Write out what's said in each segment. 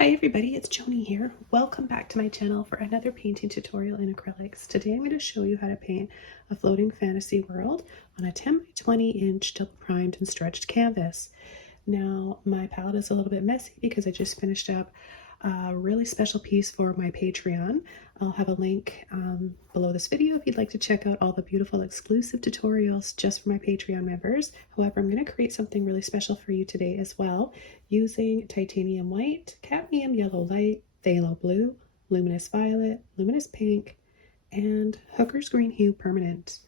Hi everybody, it's Joni here. Welcome back to my channel for another painting tutorial in acrylics. Today I'm going to show you how to paint a floating fantasy world on a 10 by 20 inch double primed and stretched canvas. Now my palette is a little bit messy because I just finished up a really special piece for my Patreon. I'll have a link below this video if you'd like to check out all the beautiful exclusive tutorials just for my Patreon members. However, I'm going to create something really special for you today as well using titanium white, cadmium yellow light, phthalo blue, luminous violet, luminous pink, and hooker's green hue permanent.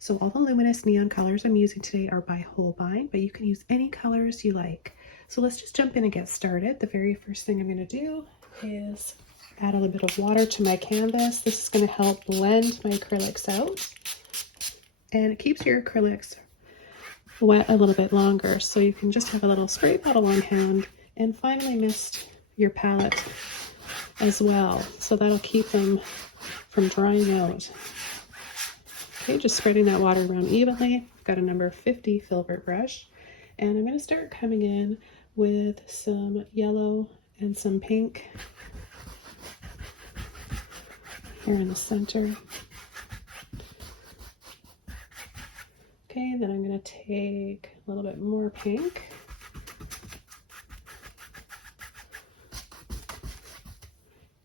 So all the luminous neon colors I'm using today are by Holbein, but you can use any colors you like. So let's just jump in and get started. The very first thing I'm going to do is add a little bit of water to my canvas. This is going to help blend my acrylics out, and it keeps your acrylics wet a little bit longer, so you can just have a little spray bottle on hand and finally mist your palette as well, so that'll keep them from drying out. Okay, just spreading that water around evenly. I've got a number 50 filbert brush, and I'm going to start coming in with some yellow and some pink here in the center. Okay, then I'm going to take a little bit more pink.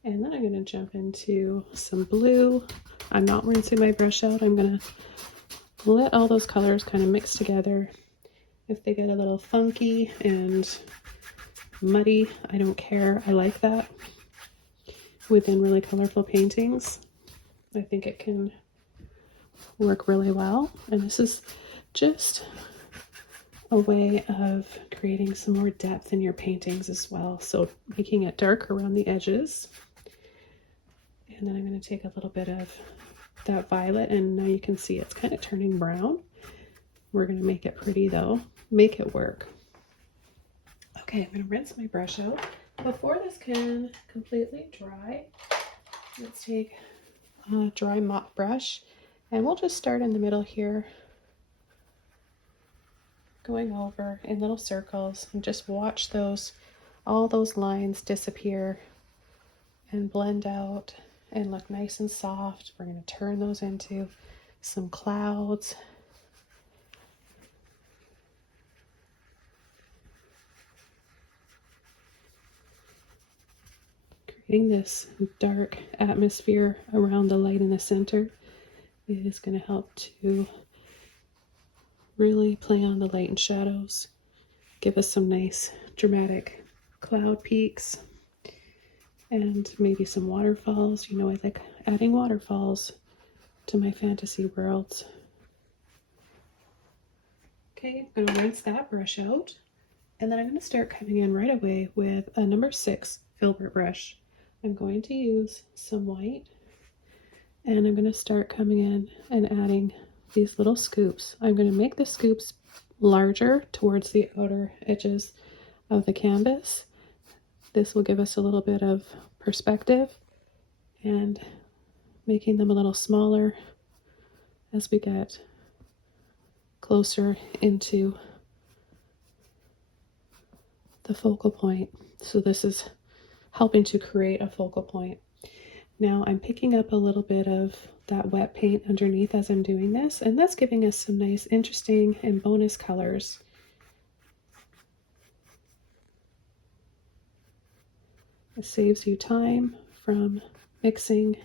And then I'm going to jump into some blue. I'm not rinsing my brush out. I'm going to let all those colors kind of mix together. If they get a little funky and muddy, I don't care. I like that within really colorful paintings. I think it can work really well. And this is just a way of creating some more depth in your paintings as well. So making it dark around the edges. And then I'm going to take a little bit of that violet, and now you can see it's kind of turning brown. We're going to make it pretty though. Make it work. Okay, I'm going to rinse my brush out. Before this can completely dry, let's take a dry mop brush, and we'll just start in the middle here, going over in little circles, and just watch all those lines disappear and blend out and look nice and soft. We're going to turn those into some clouds. Creating this dark atmosphere around the light in the center is going to help to really play on the light and shadows, give us some nice dramatic cloud peaks, and maybe some waterfalls. You know, I like adding waterfalls to my fantasy worlds. Okay, I'm going to rinse that brush out, and then I'm going to start coming in right away with a number 6 filbert brush. I'm going to use some white, and I'm going to start coming in and adding these little scoops. I'm going to make the scoops larger towards the outer edges of the canvas. This will give us a little bit of perspective, and making them a little smaller as we get closer into the focal point. So this is helping to create a focal point. Now I'm picking up a little bit of that wet paint underneath as I'm doing this, and that's giving us some nice, interesting, and bonus colors. It saves you time from mixing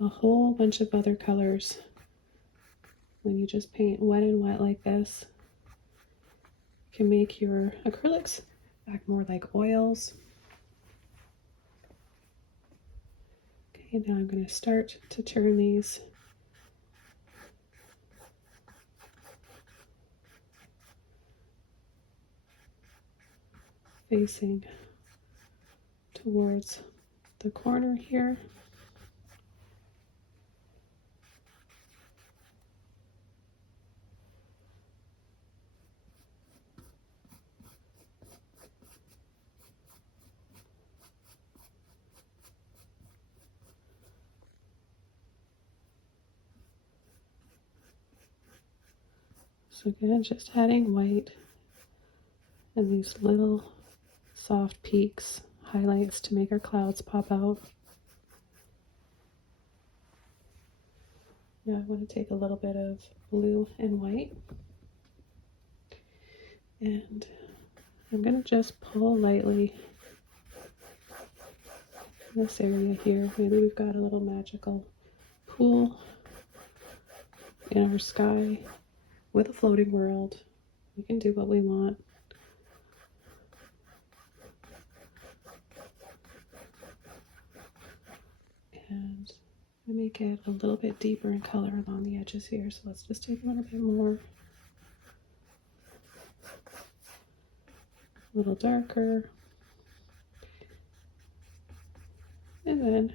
a whole bunch of other colors. When you just paint wet and wet like this, you can make your acrylics act more like oils. Okay, now I'm going to start to turn these facing towards the corner here. So again, just adding white and these little soft peaks, highlights to make our clouds pop out. Now I want to take a little bit of blue and white, and I'm going to just pull lightly in this area here. Maybe we've got a little magical pool in our sky with a floating world. We can do what we want. And I make it a little bit deeper in color along the edges here, so let's just take a little bit more. A little darker. And then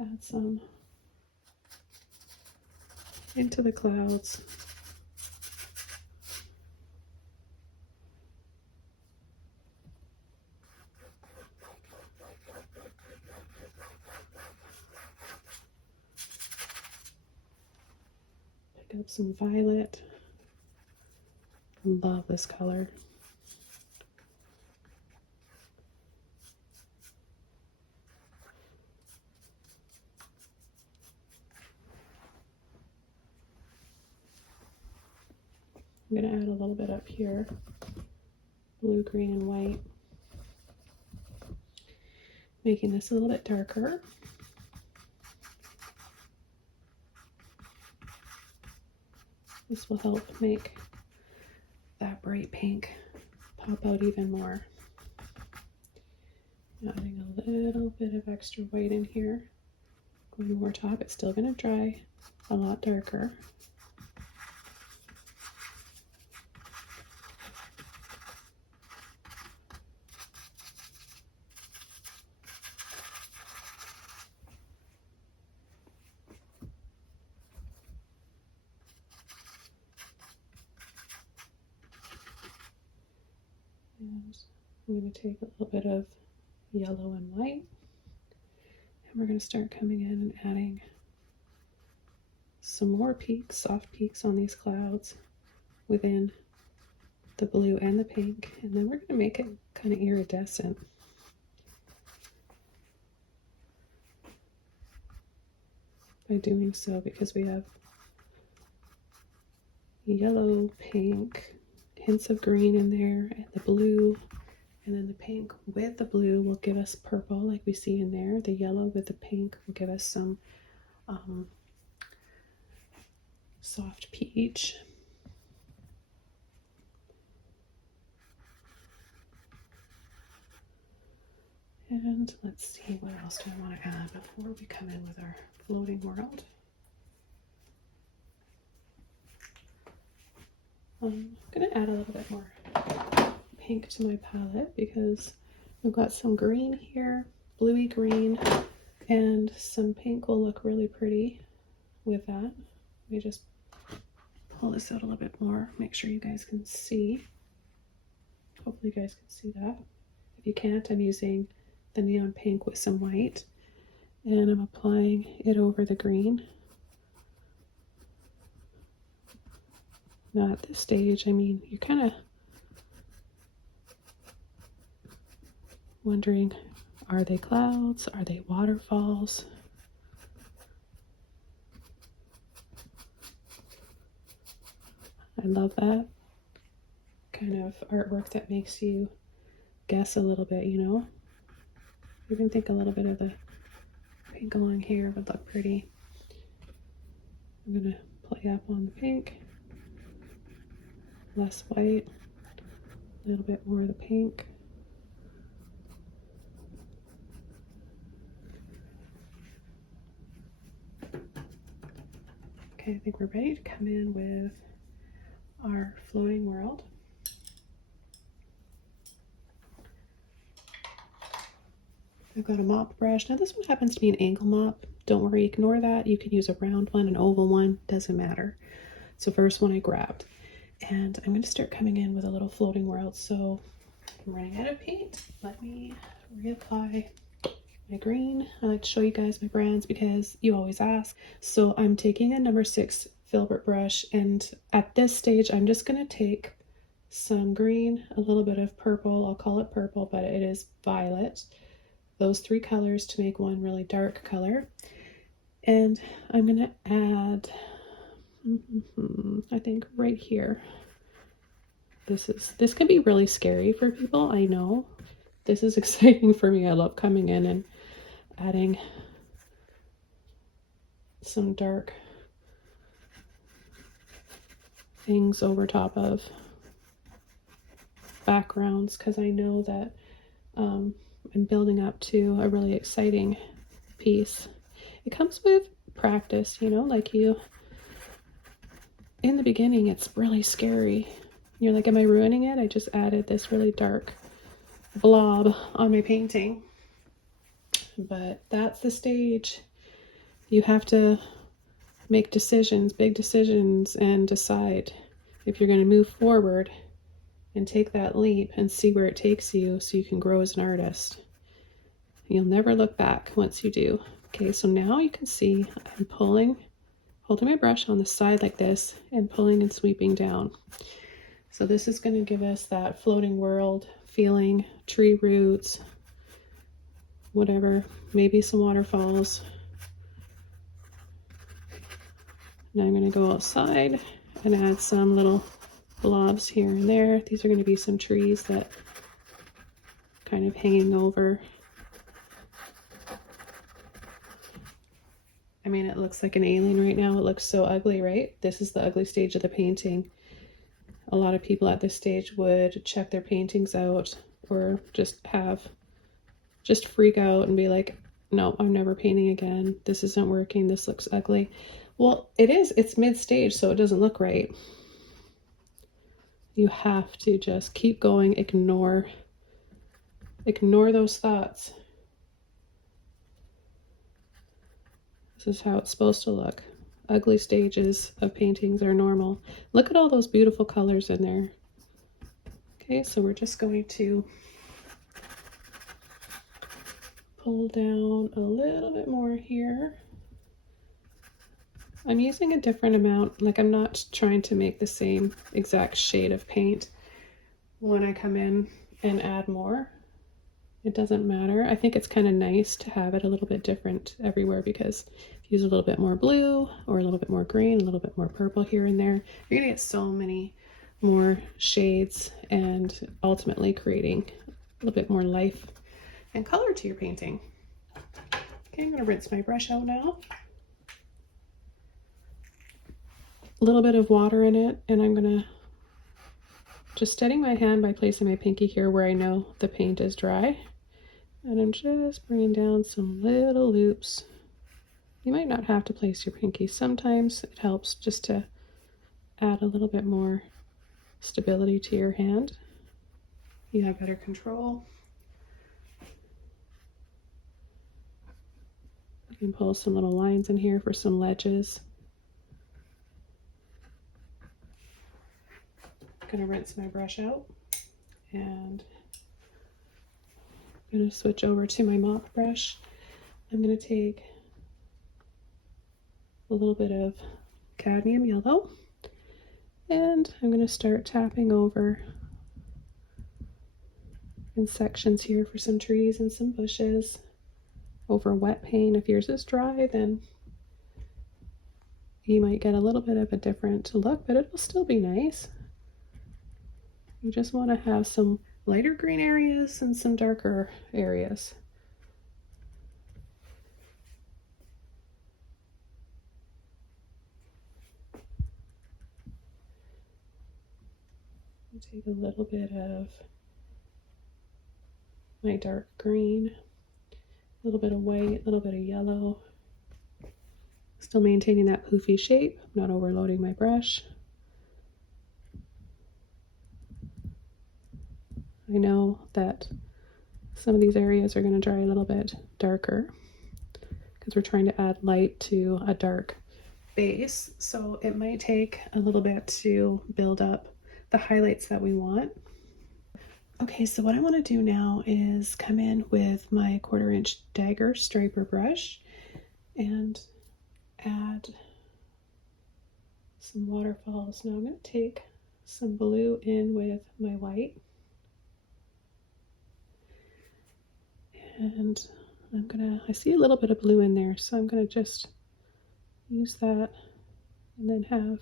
add some into the clouds. Pick up some violet. Love this color. I'm going to add a little bit up here, blue, green, and white, making this a little bit darker. This will help make that bright pink pop out even more. Adding a little bit of extra white in here, going more top. It's still going to dry a lot darker. And I'm going to take a little bit of yellow and white, and we're going to start coming in and adding some more peaks, soft peaks on these clouds within the blue and the pink, and then we're going to make it kind of iridescent. By doing so, because we have yellow, pink, hints of green in there, and the blue, and then the pink with the blue will give us purple like we see in there. The yellow with the pink will give us some soft peach. And let's see, what else do I want to add before we come in with our floating world? I'm going to add a little bit more pink to my palette because I've got some green here, bluey green, and some pink will look really pretty with that. Let me just pull this out a little bit more, make sure you guys can see. Hopefully you guys can see that. If you can't, I'm using the neon pink with some white, and I'm applying it over the green. Now at this stage, I mean, you're kind of wondering, are they clouds? Are they waterfalls? I love that kind of artwork that makes you guess a little bit, you know? Even think a little bit of the pink along here would look pretty. I'm going to play up on the pink. Less white, a little bit more of the pink. Okay, I think we're ready to come in with our floating world. I've got a mop brush. Now this one happens to be an angle mop. Don't worry, ignore that. You can use a round one, an oval one, doesn't matter. It's the first one I grabbed. And I'm going to start coming in with a little floating world. So I'm running out of paint. Let me reapply my green. I like to show you guys my brands because you always ask. So I'm taking a number 6 filbert brush, and at this stage I'm just going to take some green, a little bit of purple. I'll call it purple, but it is violet. Those three colors to make one really dark color. And I'm going to add, I think right here. This can be really scary for people, I know. This is exciting for me. I love coming in and adding some dark things over top of backgrounds, because I know that I'm building up to a really exciting piece. It comes with practice, you know, like in the beginning, it's really scary. You're like, am I ruining it? I just added this really dark blob on my painting. But that's the stage. You have to make decisions, big decisions, and decide if you're going to move forward and take that leap and see where it takes you so you can grow as an artist. You'll never look back once you do. Okay, so now you can see I'm holding my brush on the side like this and pulling and sweeping down. So this is going to give us that floating world feeling, tree roots, whatever, maybe some waterfalls. Now I'm going to go outside and add some little blobs here and there. These are going to be some trees that kind of hanging over. I mean, it looks like an alien right now. It looks so ugly, right? This is the ugly stage of the painting. A lot of people at this stage would check their paintings out or just freak out and be like, no, I'm never painting again. This isn't working. This looks ugly. Well, it's mid-stage, so it doesn't look right. You have to just keep going, ignore those thoughts. This is how it's supposed to look. Ugly stages of paintings are normal. Look at all those beautiful colors in there. Okay, so we're just going to pull down a little bit more here. I'm using a different amount, like I'm not trying to make the same exact shade of paint when I come in and add more. It doesn't matter. I think it's kind of nice to have it a little bit different everywhere, because if you use a little bit more blue or a little bit more green, a little bit more purple here and there, you're gonna get so many more shades and ultimately creating a little bit more life and color to your painting. Okay, I'm gonna rinse my brush out now. A little bit of water in it, and I'm gonna just steadying my hand by placing my pinky here where I know the paint is dry. And I'm just bringing down some little loops. You might not have to place your pinky. Sometimes it helps just to add a little bit more stability to your hand. You have better control. You can pull some little lines in here for some ledges. I'm gonna rinse my brush out, and I'm gonna switch over to my mop brush. I'm gonna take a little bit of cadmium yellow, and I'm gonna start tapping over in sections here for some trees and some bushes over wet paint. If yours is dry, then you might get a little bit of a different look, but it'll still be nice. You just want to have some lighter green areas and some darker areas. I'll take a little bit of my dark green, a little bit of white, a little bit of yellow. Still maintaining that poofy shape, not overloading my brush. I know that some of these areas are going to dry a little bit darker because we're trying to add light to a dark base, so it might take a little bit to build up the highlights that we want. Okay, so what I want to do now is come in with my 1/4 inch dagger striper brush and add some waterfalls. Now I'm going to take some blue in with my white. And I see a little bit of blue in there, so I'm gonna just use that and then have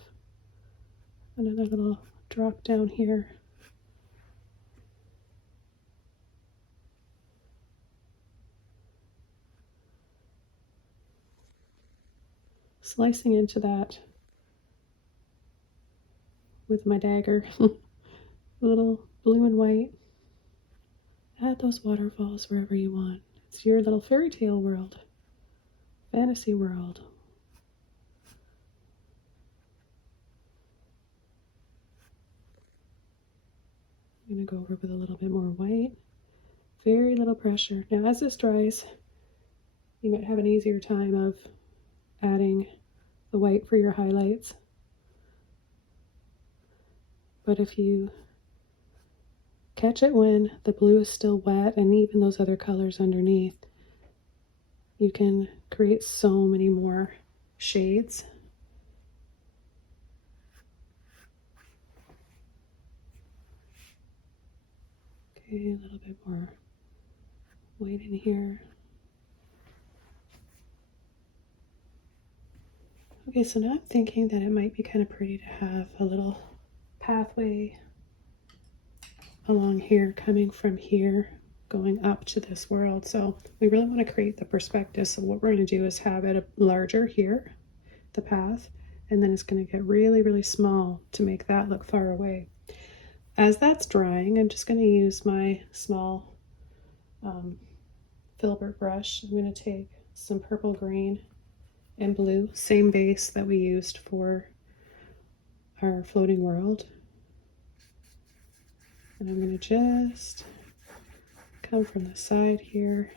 another little drop down here. Slicing into that with my dagger. A little blue and white. Add those waterfalls wherever you want. It's your little fairy tale world, fantasy world. I'm going to go over with a little bit more white. Very little pressure. Now as this dries, you might have an easier time of adding the white for your highlights. But if you catch it when the blue is still wet and even those other colors underneath, you can create so many more shades. Okay, a little bit more white in here. Okay, so now I'm thinking that it might be kind of pretty to have a little pathway along here, coming from here, going up to this world. So we really want to create the perspective. So what we're going to do is have it larger here, the path, and then it's going to get really, really small to make that look far away. As that's drying, I'm just going to use my small filbert brush. I'm going to take some purple, green, and blue, same base that we used for our floating world. And I'm going to just come from the side here.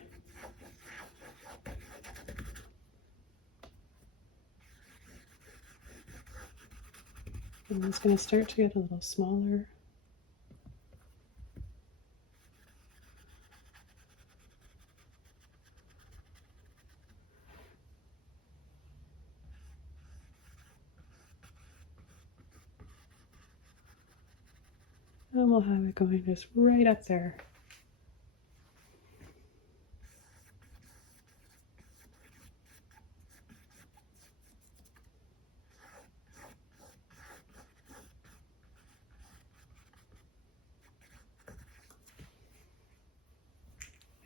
And it's going to start to get a little smaller. And we'll have it going just right up there.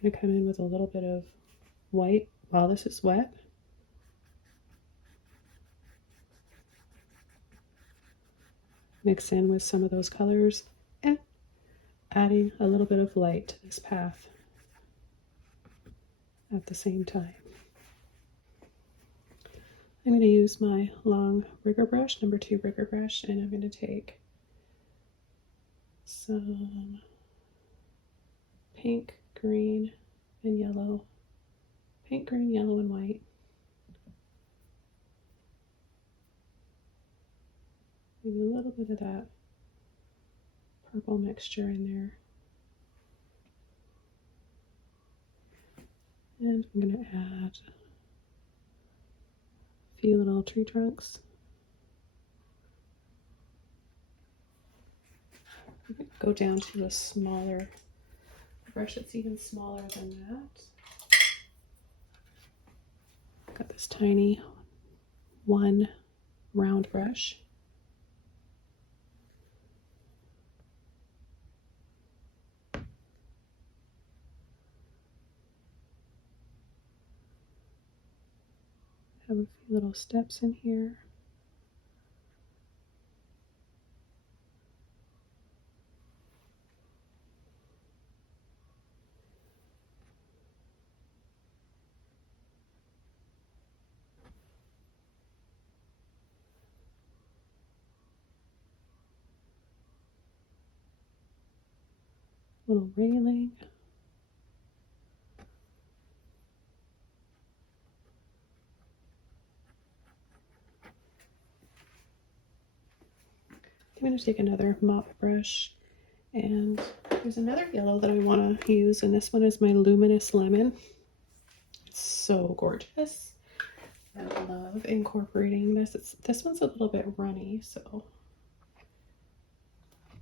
I'm going to come in with a little bit of white while this is wet. Mix in with some of those colors and adding a little bit of light to this path at the same time. I'm going to use my long rigger brush, number 2 rigger brush, and I'm going to take some pink, green, and yellow. Pink, green, yellow, and white. Maybe a little bit of that purple mixture in there. And I'm going to add a few little tree trunks. Go down to a smaller brush that's even smaller than that. Got this tiny one round brush. Have a few little steps in here. Little railing. I'm going to take another mop brush, and there's another yellow that I want to use, and this one is my Luminous Lemon. It's so gorgeous. I love incorporating this. This one's a little bit runny, so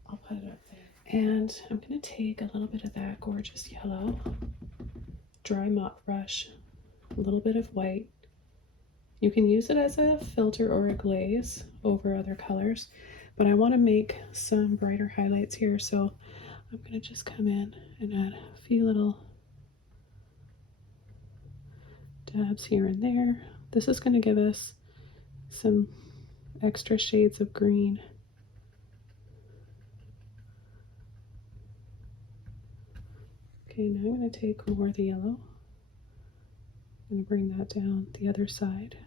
I'll put it up there. And I'm going to take a little bit of that gorgeous yellow, dry mop brush, a little bit of white. You can use it as a filter or a glaze over other colors, but I want to make some brighter highlights here, so I'm going to just come in and add a few little dabs here and there. This is going to give us some extra shades of green. Okay, now I'm going to take more of the yellow. I'm going to bring that down the other side.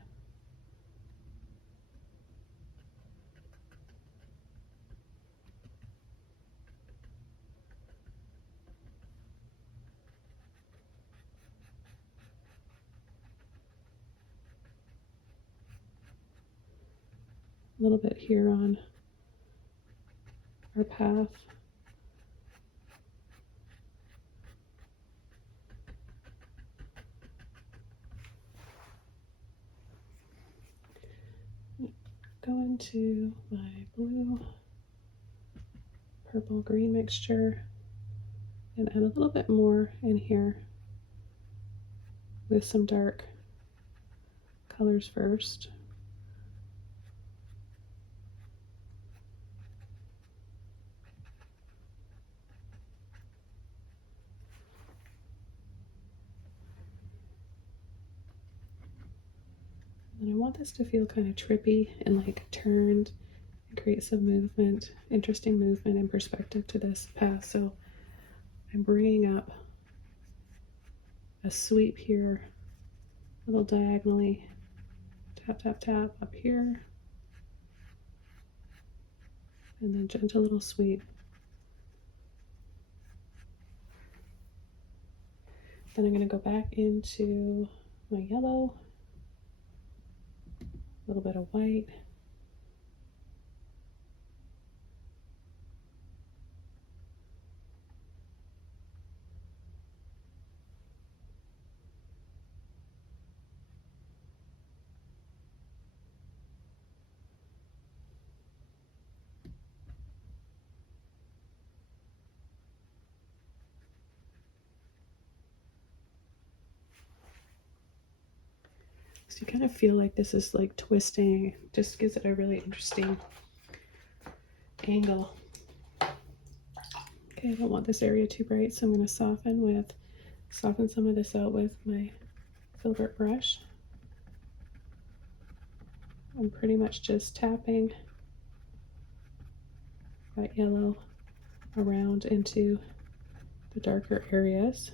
A little bit here on our path. Go into my blue, purple, green mixture and add a little bit more in here with some dark colors first. And I want this to feel kind of trippy and like turned and create some movement, interesting movement and perspective to this path. So I'm bringing up a sweep here, a little diagonally, tap, tap, tap up here, and then gentle little sweep. Then I'm going to go back into my yellow, a little bit of white, so you kind of feel like this is like twisting, just gives it a really interesting angle. Okay, I don't want this area too bright, so I'm going to soften some of this out with my filbert brush. I'm pretty much just tapping that yellow around into the darker areas.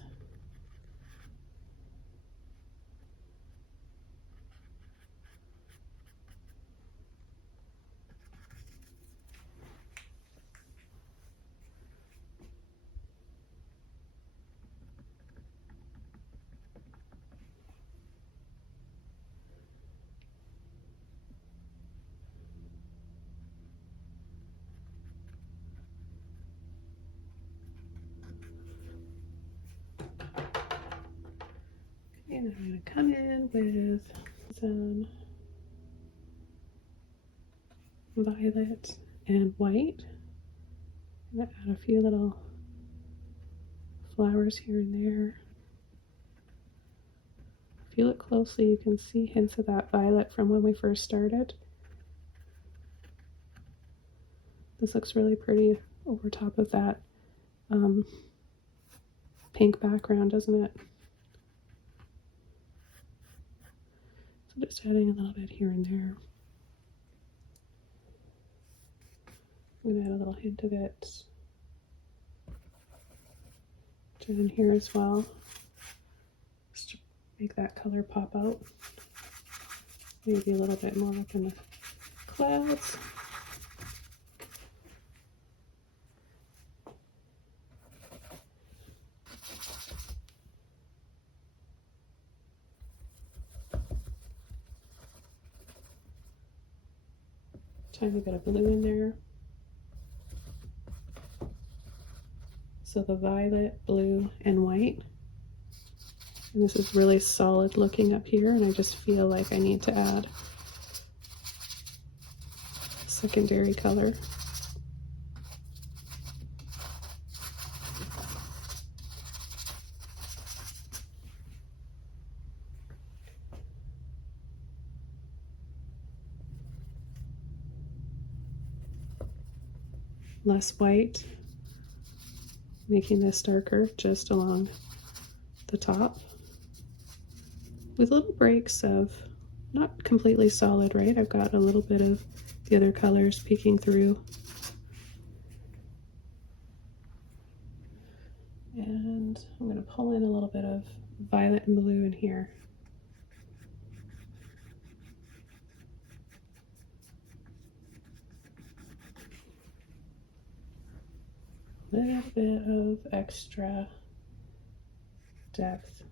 And I'm going to come in with some violet and white. I'm going to add a few little flowers here and there. If you look closely, you can see hints of that violet from when we first started. This looks really pretty over top of that pink background, doesn't it? So just adding a little bit here and there. I'm going to add a little hint of it down here as well, just to make that color pop out. Maybe a little bit more up in the clouds. Tiny bit of blue in there. So the violet, blue, and white. And this is really solid looking up here, and I just feel like I need to add a secondary color. less white, making this darker just along the top with little breaks of not completely solid, right? I've got a little bit of the other colors peeking through. And I'm going to pull in a little bit of violet and blue in here. A little bit of extra depth.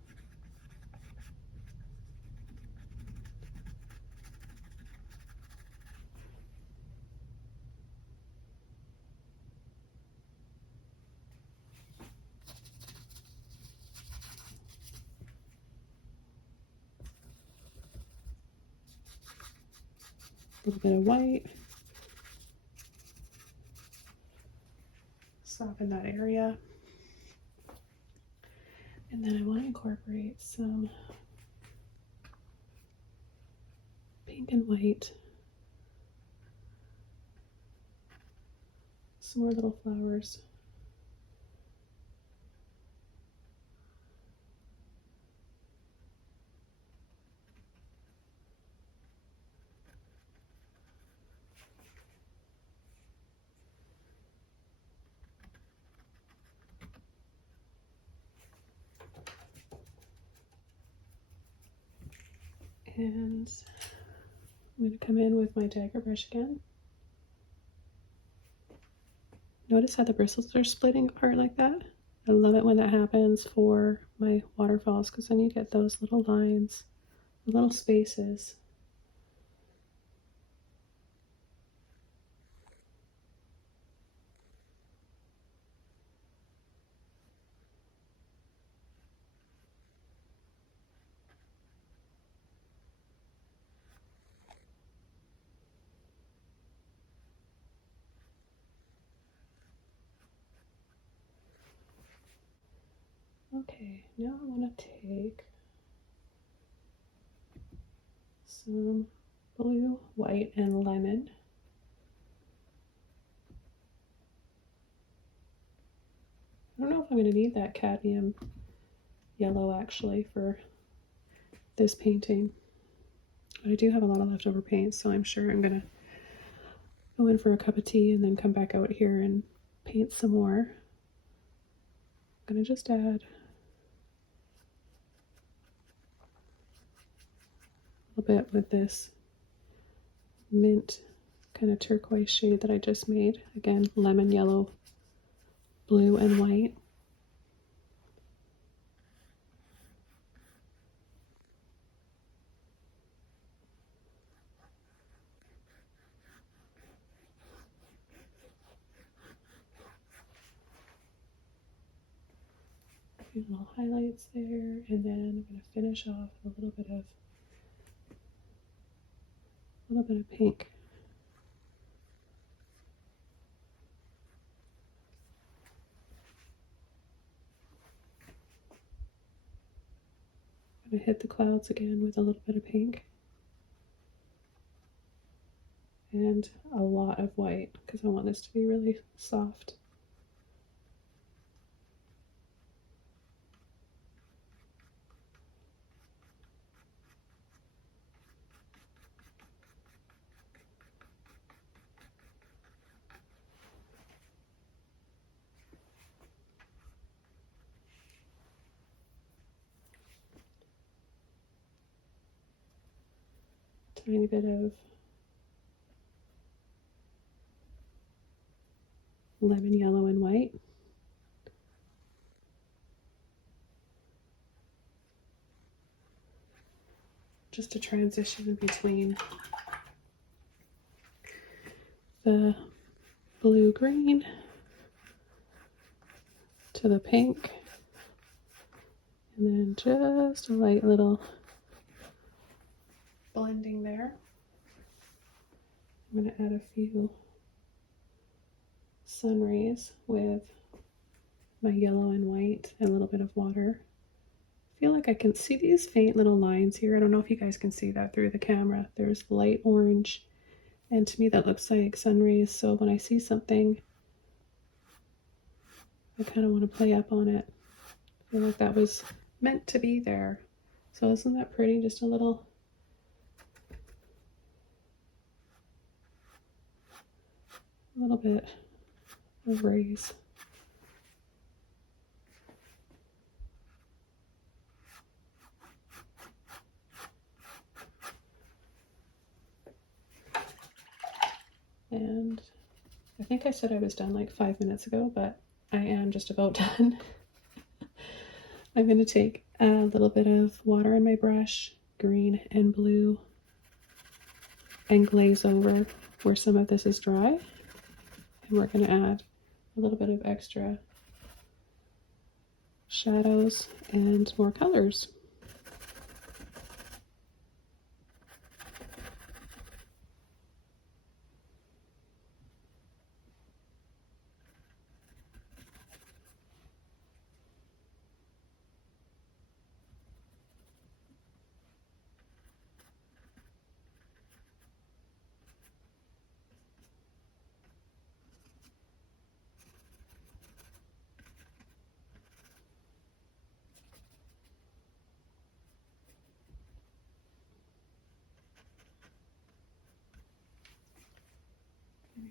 A little bit of white. Soften that area. And then I want to incorporate some pink and white. Some more little flowers. And I'm going to come in with my dagger brush again. Notice how the bristles are splitting apart like that? I love it when that happens for my waterfalls, because then you get those little lines, little spaces. Okay, now I want to take some blue, white, and lemon. I don't know if I'm going to need that cadmium yellow actually for this painting. But I do have a lot of leftover paint, so I'm sure I'm going to go in for a cup of tea and then come back out here and paint some more. I'm going to just add a little bit with this mint kind of turquoise shade that I just made. Again, lemon, yellow, blue, and white. A few little highlights there, and then I'm going to finish off with a little bit of pink. I'm going to hit the clouds again with a little bit of pink. And a lot of white, because I want this to be really soft. Tiny bit of lemon yellow and white. Just a transition between the blue green to the pink, and then just a light little blending there. I'm going to add a few sun rays with my yellow and white and a little bit of water. I feel like I can see these faint little lines here. I don't know if you guys can see that through the camera. There's light orange, and to me that looks like sun rays. So when I see something I kind of want to play up on it. I feel like that was meant to be there. So isn't that pretty? Just a little bit of rays. And I think I said I was done like 5 minutes ago, but I am just about done. I'm going to take a little bit of water in my brush, green and blue, and glaze over where some of this is dry. And we're going to add a little bit of extra shadows and more colors.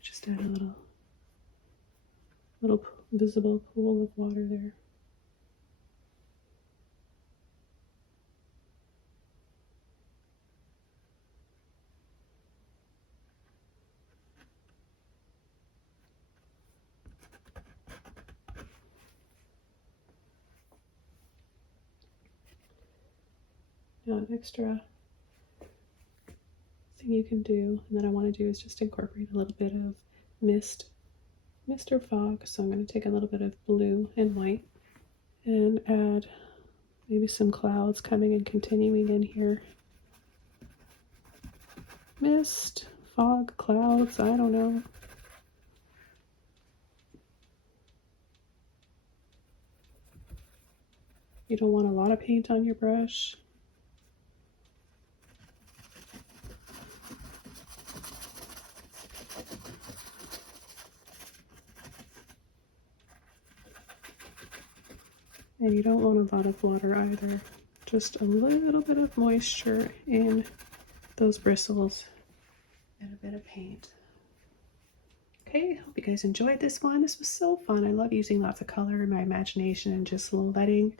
Just add a little visible pool of water there. Now an extra thing you can do, and that I want to do, is just incorporate a little bit of mist or fog. So I'm going to take a little bit of blue and white and add maybe some clouds coming and continuing in here. Mist, fog, clouds, I don't know. You don't want a lot of paint on your brush. And you don't want a lot of water either. Just a little bit of moisture in those bristles and a bit of paint. Okay, hope you guys enjoyed this one. This was so fun. I love using lots of color and my imagination and just letting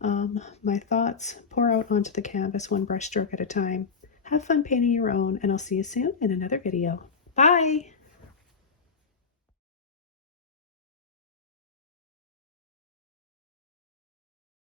my thoughts pour out onto the canvas one brush stroke at a time. Have fun painting your own, and I'll see you soon in another video. Bye!